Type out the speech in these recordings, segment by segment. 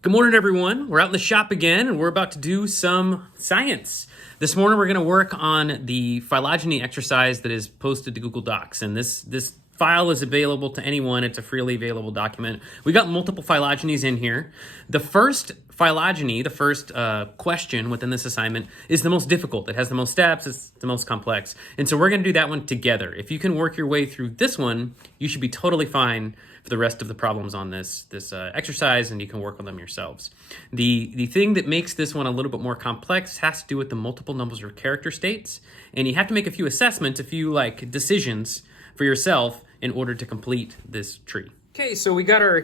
Good morning, everyone. We're out in the shop again, and we're about to do some science. This morning, we're going to work on the phylogeny exercise that is posted to Google Docs, and this file is available to anyone. It's a freely available document. We got multiple phylogenies in here. The first phylogeny, the first question within this assignment is the most difficult. It has the most steps. It's the most complex, and so we're going to do that one together. If you can work your way through this one, you should be totally fine for the rest of the problems on this exercise, and you can work on them yourselves. The thing that makes this one a little bit more complex has to do with the multiple numbers of character states, and you have to make a few assessments, a few decisions for yourself in order to complete this tree. Okay, so we got our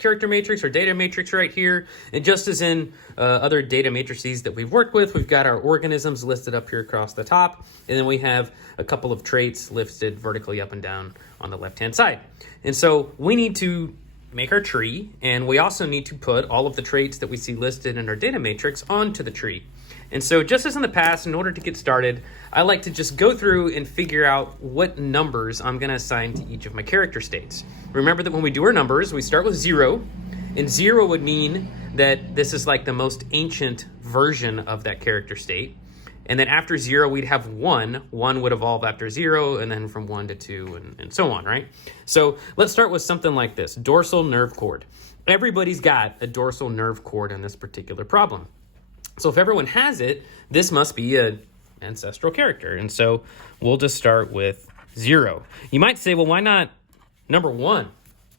character matrix, our data matrix right here, and just as in other data matrices that we've worked with, we've got our organisms listed up here across the top, and then we have a couple of traits listed vertically up and down on the left-hand side. And so we need to make our tree, and we also need to put all of the traits that we see listed in our data matrix onto the tree. And so just as in the past, in order to get started, I like to just go through and figure out what numbers I'm going to assign to each of my character states. Remember that when we do our numbers, we start with 0, and 0 would mean that this is like the most ancient version of that character state. And then after 0, we'd have 1. 1 would evolve after 0, and then from 1 to 2, and so on, right? So let's start with something like this, dorsal nerve cord. Everybody's got a dorsal nerve cord in this particular problem. So if everyone has it, this must be an ancestral character. And so we'll just start with 0. You might say, well, why not number 1,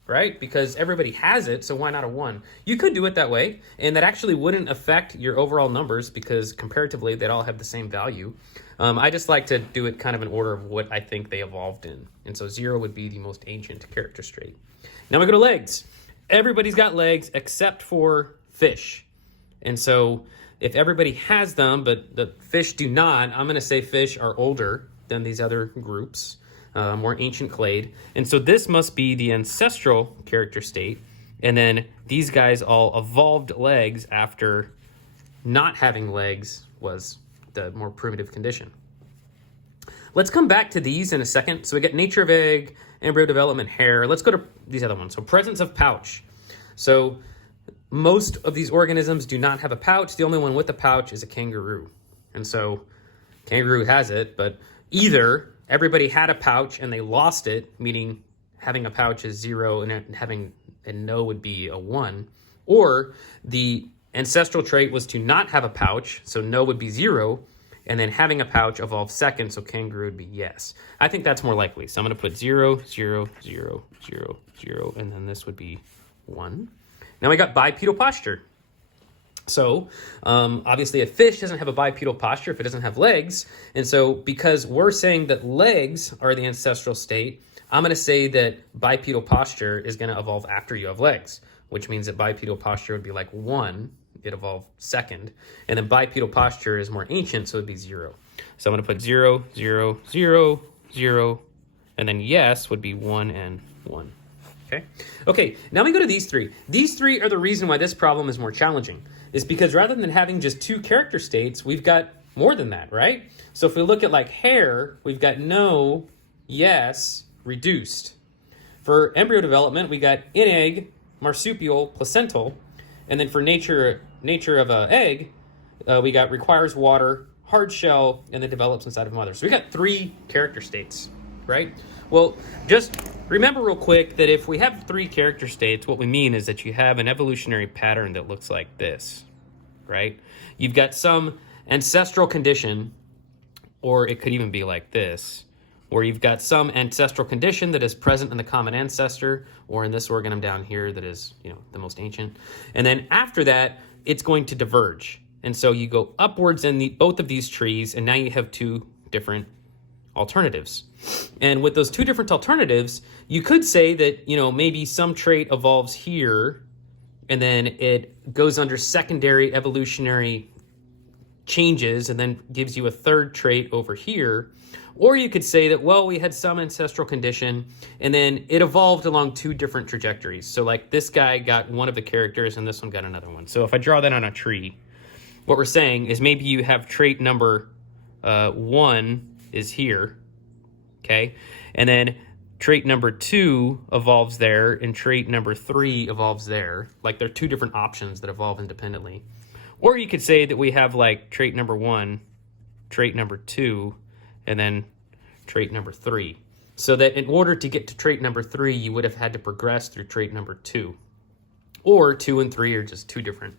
right? Because everybody has it, so why not a 1? You could do it that way, and that actually wouldn't affect your overall numbers because comparatively, they'd all have the same value. I just like to do it kind of in order of what I think they evolved in. And so 0 would be the most ancient character trait. Now we go to legs. Everybody's got legs except for fish. And so if everybody has them, but the fish do not, I'm going to say fish are older than these other groups, more ancient clade. And so this must be the ancestral character state. And then these guys all evolved legs after not having legs was the more primitive condition. Let's come back to these in a second. So we got nature of egg, embryo development, hair. Let's go to these other ones. So presence of pouch. So most of these organisms do not have a pouch. The only one with a pouch is a kangaroo. And so kangaroo has it, but either everybody had a pouch and they lost it, meaning having a pouch is 0 and having a no would be a 1, or the ancestral trait was to not have a pouch, so no would be 0, and then having a pouch evolved second, so kangaroo would be yes. I think that's more likely. So I'm going to put 0, 0, 0, 0, 0, and then this would be 1. Now we got bipedal posture. So obviously a fish doesn't have a bipedal posture if it doesn't have legs. And so because we're saying that legs are the ancestral state, I'm going to say that bipedal posture is going to evolve after you have legs, which means that bipedal posture would be like 1. It evolved second. And then bipedal posture is more ancient, so it'd be 0. So I'm going to put 0, 0, 0, 0, and then yes would be 1 and 1. Okay, now we go to these three. These three are the reason why this problem is more challenging, is because rather than having just 2 character states, we've got more than that, right? So if we look at like hair, we've got no, yes, reduced. For embryo development, we got in egg, marsupial, placental, and then for nature of an egg, we got requires water, hard shell, and then develops inside of mother. So we got 3 character states, right? Well, just remember real quick that if we have 3 character states, what we mean is that you have an evolutionary pattern that looks like this, right? You've got some ancestral condition, or it could even be like this, where you've got some ancestral condition that is present in the common ancestor, or in this organism down here that is, the most ancient. And then after that, it's going to diverge. And so you go upwards in both of these trees, and now you have 2 different alternatives. And with those 2 different alternatives, you could say that, maybe some trait evolves here and then it goes under secondary evolutionary changes and then gives you a 3rd trait over here. Or you could say that, well, we had some ancestral condition and then it evolved along 2 different trajectories. So like this guy got one of the characters and this one got another one. So if I draw that on a tree, what we're saying is maybe you have trait number 1 is here, okay? And then trait number 2 evolves there and trait number 3 evolves there. Like they're two different options that evolve independently. Or you could say that we have like trait number 1, trait number 2, and then trait number 3. So that in order to get to trait number 3, you would have had to progress through trait number 2. Or 2 and 3 are just two different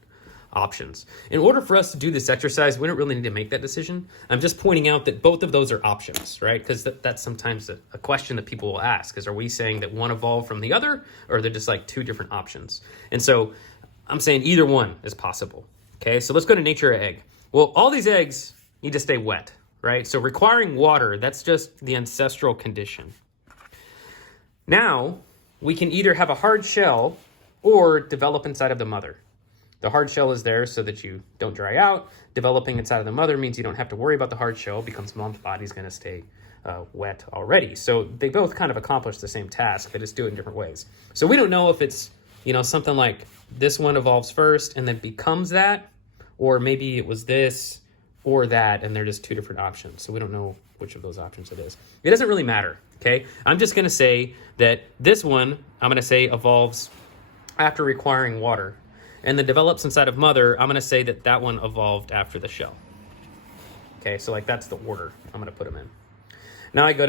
options. In order for us to do this exercise, we don't really need to make that decision. I'm just pointing out that both of those are options, right? Because that's sometimes a question that people will ask is, are we saying that one evolved from the other, or they're just like two different options? And so I'm saying either one is possible. Okay, so let's go to nature of egg. Well, all these eggs need to stay wet, right? So requiring water, that's just the ancestral condition. Now, we can either have a hard shell or develop inside of the mother. The hard shell is there so that you don't dry out. Developing inside of the mother means you don't have to worry about the hard shell because mom's body's going to stay wet already. So they both kind of accomplish the same task. They just do it in different ways. So we don't know if it's, something like this one evolves first and then becomes that, or maybe it was this or that, and they're just two different options. So we don't know which of those options it is. It doesn't really matter, okay? I'm just going to say that this one, I'm going to say evolves after requiring water. And then develops inside of mother, I'm going to say that that one evolved after the shell. Okay, so like that's the order I'm going to put them in. Now I go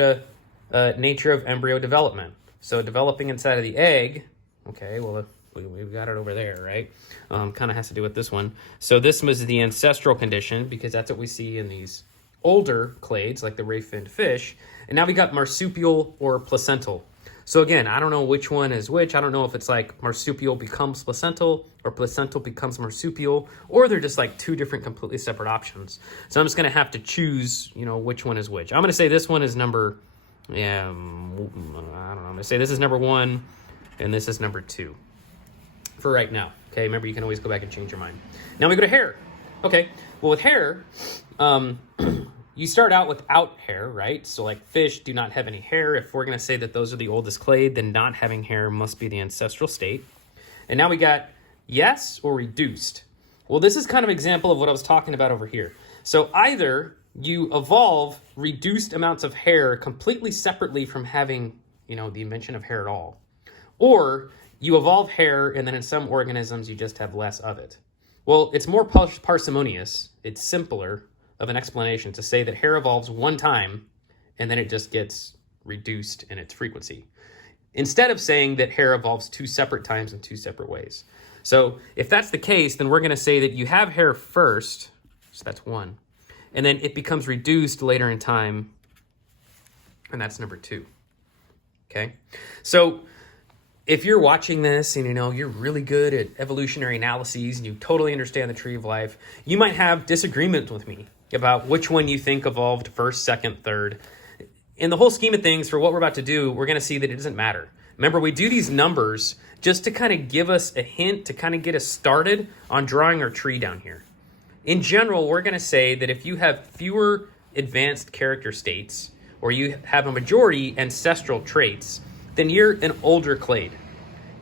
to nature of embryo development. So developing inside of the egg, okay, well, we've got it over there, right? Kind of has to do with this one. So this was the ancestral condition because that's what we see in these older clades, like the ray-finned fish. And now we got marsupial or placental. So again, I don't know which one is which. I don't know if it's like marsupial becomes placental or placental becomes marsupial, or they're just like two different completely separate options. So I'm just going to have to choose, which one is which. I'm going to say this one is number, I don't know. I'm going to say this is number 1 and this is number 2 for right now. Okay, remember you can always go back and change your mind. Now we go to hair. Okay, well with hair, you start out without hair, right? So like fish do not have any hair. If we're going to say that those are the oldest clade, then not having hair must be the ancestral state. And now we got yes or reduced. Well, this is kind of an example of what I was talking about over here. So either you evolve reduced amounts of hair completely separately from having, the invention of hair at all, or you evolve hair and then in some organisms you just have less of it. Well, it's more parsimonious. It's simpler of an explanation to say that hair evolves one time and then it just gets reduced in its frequency, instead of saying that hair evolves 2 separate times in 2 separate ways. So if that's the case, then we're going to say that you have hair first, so that's 1, and then it becomes reduced later in time, and that's number 2. Okay, so if you're watching this and you're really good at evolutionary analyses and you totally understand the tree of life, you might have disagreements with me about which one you think evolved first, second, third. In the whole scheme of things, for what we're about to do, we're going to see that it doesn't matter. Remember, we do these numbers just to kind of give us a hint, to kind of get us started on drawing our tree down here. In general, we're going to say that if you have fewer advanced character states, or you have a majority ancestral traits, then you're an older clade.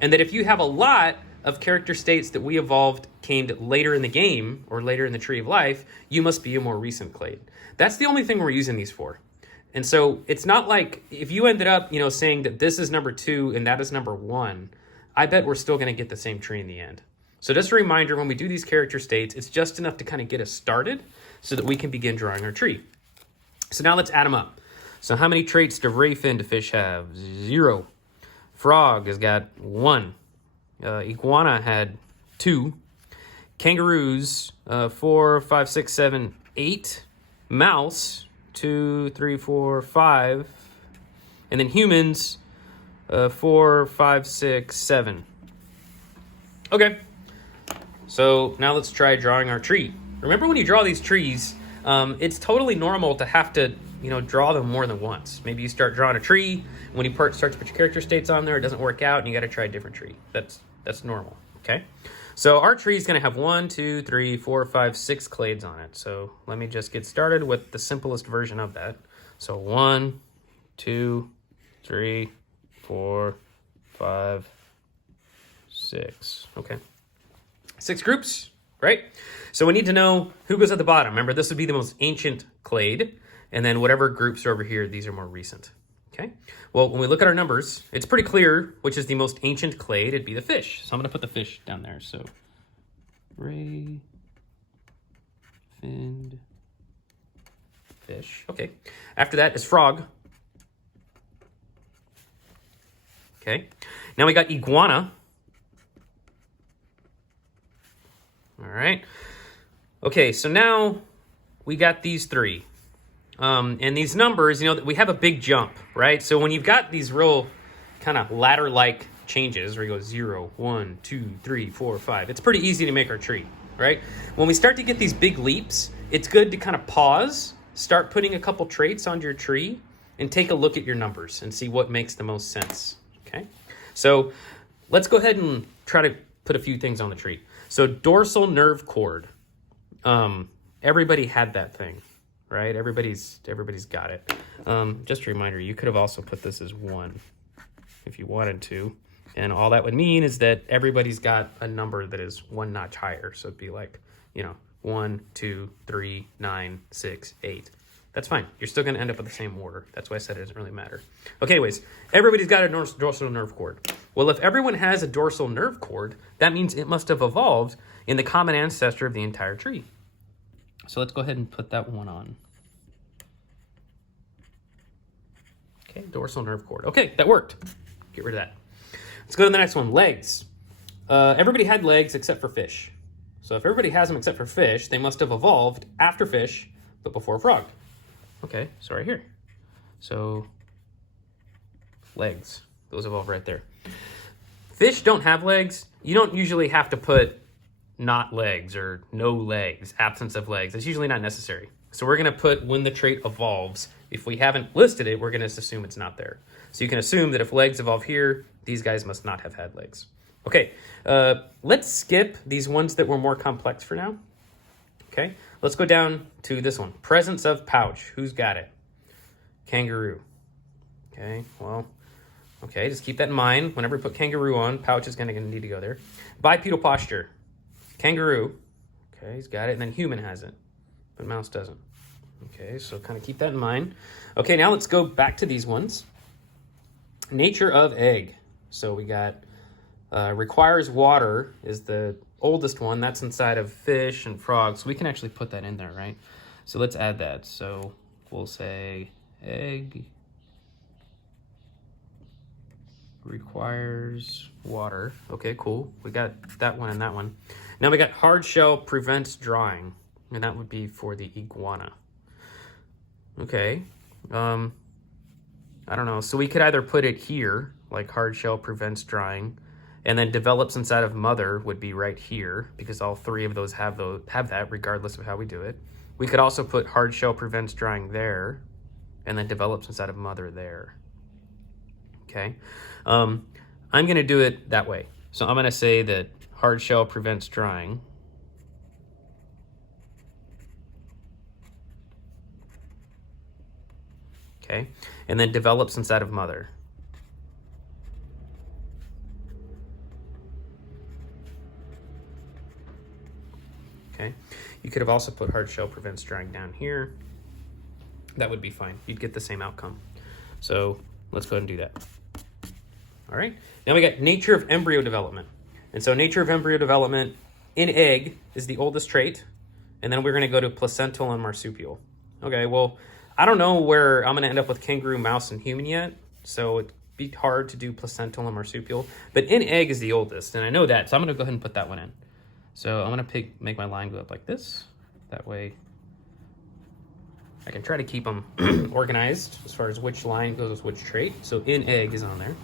And that if you have a lot of character states that we evolved came later in the game or later in the tree of life, you must be a more recent clade. That's the only thing we're using these for. And so it's not like if you ended up, saying that this is number 2 and that is number 1, I bet we're still going to get the same tree in the end. So just a reminder, when we do these character states, it's just enough to kind of get us started so that we can begin drawing our tree. So now let's add them up. So how many traits do ray-finned fish have? 0. Frog has got 1. Iguana had 2. Kangaroos, 4, 5, 6, 7, 8. Mouse, 2, 3, 4, 5. And then humans, 4, 5, 6, 7. Okay, so now let's try drawing our tree. Remember when you draw these trees, it's totally normal to have to, draw them more than once. Maybe you start drawing a tree, when you start to put your character states on there, it doesn't work out, and you got to try a different tree. That's normal, okay? So our tree is going to have 1, 2, 3, 4, 5, 6 clades on it. So let me just get started with the simplest version of that. So 1, 2, 3, 4, 5, 6. Okay. 6 groups, right? So we need to know who goes at the bottom. Remember, this would be the most ancient clade, and then whatever groups are over here, these are more recent. Okay, well, when we look at our numbers, it's pretty clear which is the most ancient clade. It'd be the fish. So I'm going to put the fish down there. So ray finned fish. Okay, after that is frog. Okay, now we got iguana. All right. Okay, so now we got these three. And these numbers, you know, we have a big jump, right? So when you've got these real kind of ladder-like changes where you go 0, 1, 2, 3, 4, 5, it's pretty easy to make our tree, right? When we start to get these big leaps, it's good to kind of pause, start putting a couple traits on your tree, and take a look at your numbers and see what makes the most sense, okay? So let's go ahead and try to put a few things on the tree. So dorsal nerve cord. Everybody had that thing. Right? Everybody's got it. Just a reminder, you could have also put this as 1 if you wanted to. And all that would mean is that everybody's got a number that is 1 notch higher. So it'd be like, you know, 1, 2, 3, 9, 6, 8. That's fine. You're still going to end up with the same order. That's why I said it doesn't really matter. Okay, anyways, everybody's got a dorsal nerve cord. Well, if everyone has a dorsal nerve cord, that means it must have evolved in the common ancestor of the entire tree. So let's go ahead and put that one on. Okay, dorsal nerve cord. Okay, that worked. Get rid of that. Let's go to the next one, legs. Everybody had legs except for fish. So if everybody has them except for fish, they must have evolved after fish, but before frog. Okay, so right here. So legs, those evolve right there. Fish don't have legs. You don't usually have to put not legs or no legs, absence of legs. It's usually not necessary. So we're going to put when the trait evolves. If we haven't listed it, we're going to assume it's not there. So you can assume that if legs evolve here, these guys must not have had legs. Okay, let's skip these ones that were more complex for now. Okay, let's go down to this one. Presence of pouch. Who's got it? Kangaroo. Okay, well, okay, just keep that in mind. Whenever we put kangaroo on, pouch is going to need to go there. Bipedal posture. Kangaroo, okay, he's got it, and then human has it, but mouse doesn't. Okay, so kind of keep that in mind. Okay, now let's go back to these ones. Nature of egg. So we got requires water is the oldest one. That's inside of fish and frogs. So we can actually put that in there, right? So let's add that. So we'll say egg requires water. Okay, cool. We got that one and that one. Now we got hard shell prevents drying, and that would be for the iguana. Okay, I don't know. So we could either put it here, like hard shell prevents drying, and then develops inside of mother would be right here, because all three of those have that regardless of how we do it. We could also put hard shell prevents drying there, and then develops inside of mother there. Okay, I'm going to do it that way. So I'm going to say that hard shell prevents drying. Okay, and then develops inside of mother. Okay, you could have also put hard shell prevents drying down here. That would be fine. You'd get the same outcome. So let's go ahead and do that. All right, now we got nature of embryo development. And so nature of embryo development in egg is the oldest trait. And then we're going to go to placental and marsupial. Okay, well, I don't know where I'm going to end up with kangaroo, mouse, and human yet. So it'd be hard to do placental and marsupial. But in egg is the oldest, and I know that. So I'm going to go ahead and put that one in. So I'm going to make my line go up like this. That way I can try to keep them organized as far as which line goes with which trait. So in egg is on there.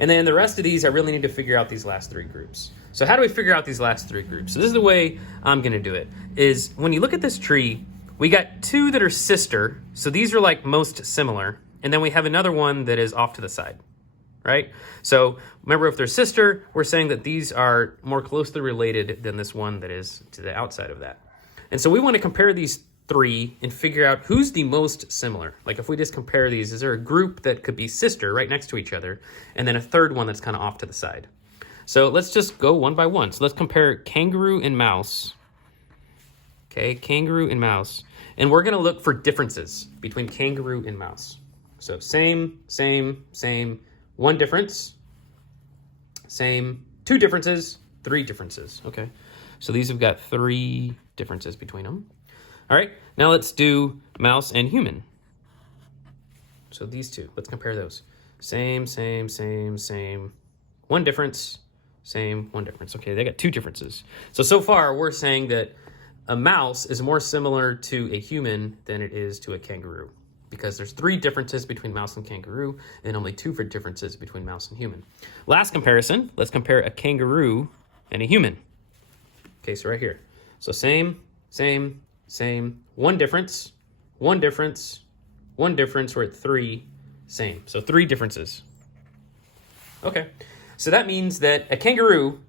And then the rest of these, I really need to figure out these last three groups. So how do we figure out these last three groups? So this is the way I'm going to do it, is when you look at this tree, we got two that are sister. So these are like most similar. And then we have another one that is off to the side, right? So remember, if they're sister, we're saying that these are more closely related than this one that is to the outside of that. And so we want to compare these three and figure out who's the most similar. Like if we just compare these, is there a group that could be sister right next to each other, and then a third one that's kind of off to the side? So let's just go one by one. So let's compare kangaroo and mouse. Okay, kangaroo and mouse. And we're going to look for differences between kangaroo and mouse. So same, one difference, same, two differences, three differences. Okay, so these have got three differences between them. All right, now let's do mouse and human. So these two, let's compare those. Same, one difference, same, one difference. Okay, they got two differences. So far we're saying that a mouse is more similar to a human than it is to a kangaroo, because there's three differences between mouse and kangaroo and only two for differences between mouse and human. Last comparison, let's compare a kangaroo and a human. Okay, so right here. So same, one difference, one difference, one difference, we're at three, same. So three differences. Okay, so that means that a kangaroo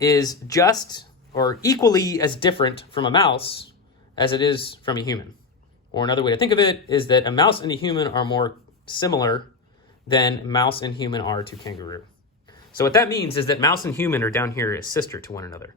is just or equally as different from a mouse as it is from a human. Or another way to think of it is that a mouse and a human are more similar than mouse and human are to kangaroo. So what that means is that mouse and human are down here as sister to one another.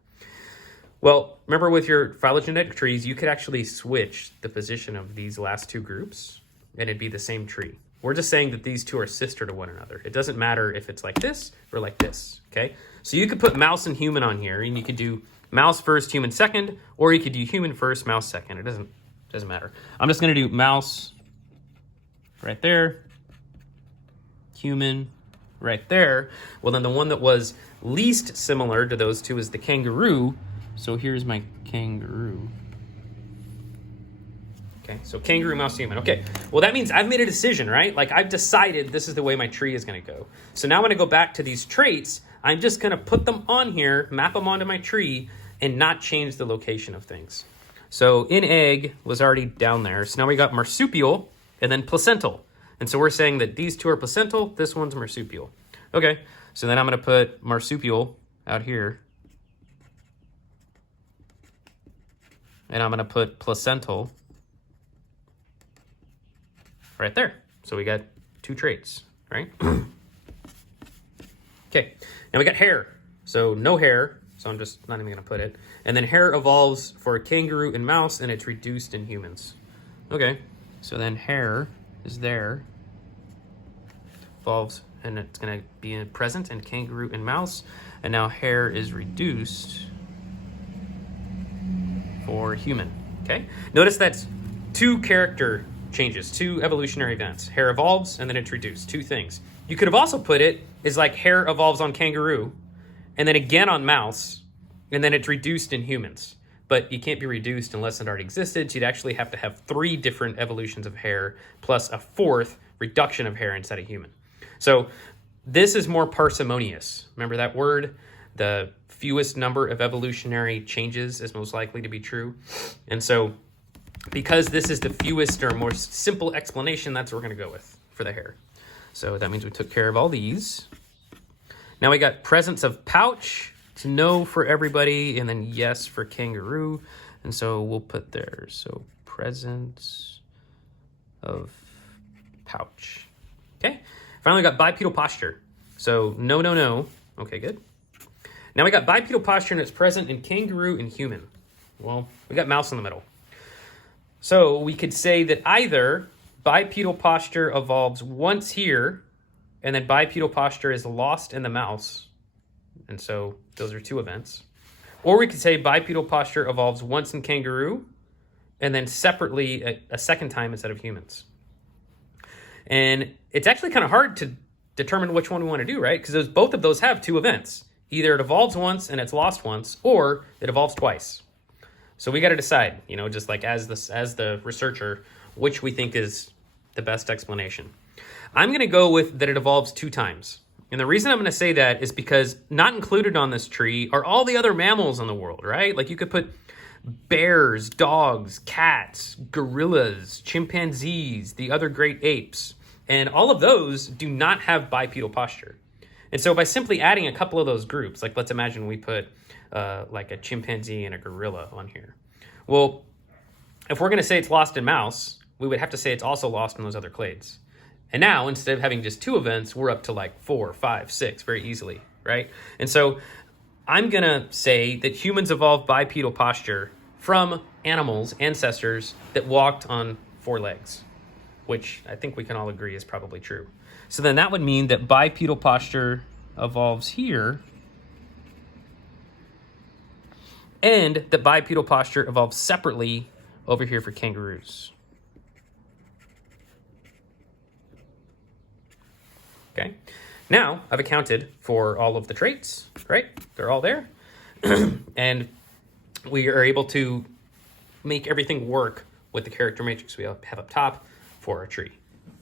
Well, remember with your phylogenetic trees, you could actually switch the position of these last two groups and it'd be the same tree. We're just saying that these two are sister to one another. It doesn't matter if it's like this or like this, okay? So you could put mouse and human on here, and you could do mouse first, human second, or you could do human first, mouse second. It doesn't matter. I'm just gonna do mouse right there, human right there. Well, then the one that was least similar to those two is the kangaroo. So here's my kangaroo. Okay, so kangaroo, mouse, human. Okay, well that means I've made a decision, right? Like I've decided this is the way my tree is gonna go. So now when I go back to these traits, I'm just gonna put them on here, map them onto my tree, and not change the location of things. So in egg was already down there. So now we got marsupial and then placental. And so we're saying that these two are placental, this one's marsupial. Okay, so then I'm gonna put marsupial out here. And I'm gonna put placental right there. So we got two traits, right? Okay, now we got hair. So no hair, so I'm just not even gonna put it. And then hair evolves for kangaroo and mouse, and it's reduced in humans. Okay, so then hair is there, evolves, and it's gonna be present in kangaroo and mouse. And now hair is reduced for human, okay? Notice that's two character changes, two evolutionary events. Hair evolves and then it's reduced, two things. You could have also put it as like hair evolves on kangaroo and then again on mouse and then it's reduced in humans. But you can't be reduced unless it already existed. So you'd actually have to have three different evolutions of hair plus a fourth reduction of hair inside a human. So this is more parsimonious. Remember that word? The fewest number of evolutionary changes is most likely to be true. And so because this is the fewest or more simple explanation, that's what we're going to go with for the hair. So that means we took care of all these. Now we got presence of pouch to no for everybody, and then yes for kangaroo. And so we'll put there. So presence of pouch. Okay. Finally, we got bipedal posture. So no. Okay, good. Now we got bipedal posture, and it's present in kangaroo and human. Well, we got mouse in the middle. So we could say that either bipedal posture evolves once here, and then bipedal posture is lost in the mouse. And so those are two events. Or we could say bipedal posture evolves once in kangaroo, and then separately a second time instead of humans. And it's actually kind of hard to determine which one we want to do, right? Because both of those have two events. Either it evolves once and it's lost once, or it evolves twice. So we got to decide, just like as the researcher, which we think is the best explanation. I'm going to go with that it evolves two times. And the reason I'm going to say that is because not included on this tree are all the other mammals in the world, right? Like you could put bears, dogs, cats, gorillas, chimpanzees, the other great apes. And all of those do not have bipedal posture. And so by simply adding a couple of those groups, like let's imagine we put like a chimpanzee and a gorilla on here. Well, if we're going to say it's lost in mouse, we would have to say it's also lost in those other clades. And now, instead of having just two events, we're up to like 4, 5, 6 very easily, right? And so I'm going to say that humans evolved bipedal posture from animals, ancestors that walked on 4 legs. which I think we can all agree is probably true. So then that would mean that bipedal posture evolves here, and that bipedal posture evolves separately over here for kangaroos. Okay, now I've accounted for all of the traits, right? They're all there. And we are able to make everything work with the character matrix we have up top for our tree.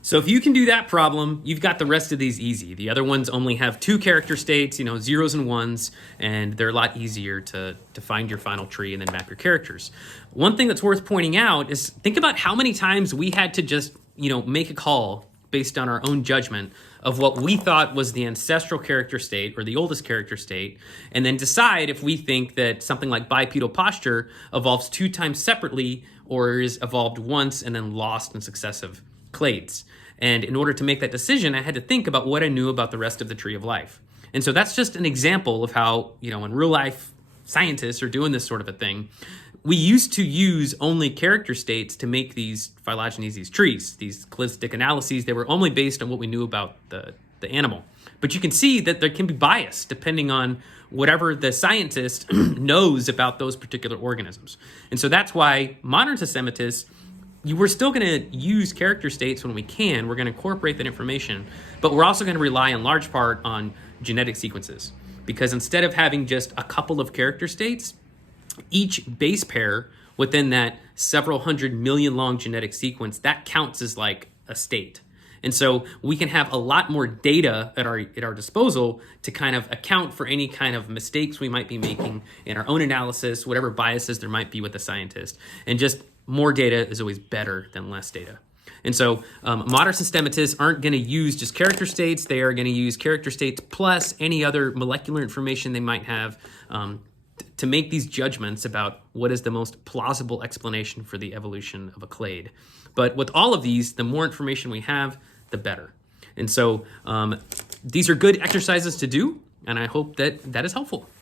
So if you can do that problem, you've got the rest of these easy. The other ones only have 2 character states, zeros and ones, and they're a lot easier to find your final tree and then map your characters. One thing that's worth pointing out is think about how many times we had to just, make a call based on our own judgment of what we thought was the ancestral character state or the oldest character state, and then decide if we think that something like bipedal posture evolves 2 times separately or is evolved once and then lost in successive clades. And in order to make that decision, I had to think about what I knew about the rest of the tree of life. And so that's just an example of how, in real life, scientists are doing this sort of a thing. We used to use only character states to make these phylogenies, these trees, these cladistic analyses. They were only based on what we knew about the animal. But you can see that there can be bias depending on whatever the scientist knows about those particular organisms. And so that's why modern systematists, we're still going to use character states when we can. We're going to incorporate that information, but we're also going to rely in large part on genetic sequences. Because instead of having just a couple of character states, each base pair within that several hundred million long genetic sequence, that counts as like a state. And so we can have a lot more data at our disposal to kind of account for any kind of mistakes we might be making in our own analysis, whatever biases there might be with the scientist. And just more data is always better than less data. And so modern systematists aren't going to use just character states. They are going to use character states plus any other molecular information they might have to make these judgments about what is the most plausible explanation for the evolution of a clade. But with all of these, the more information we have, the better. And so these are good exercises to do, and I hope that that is helpful.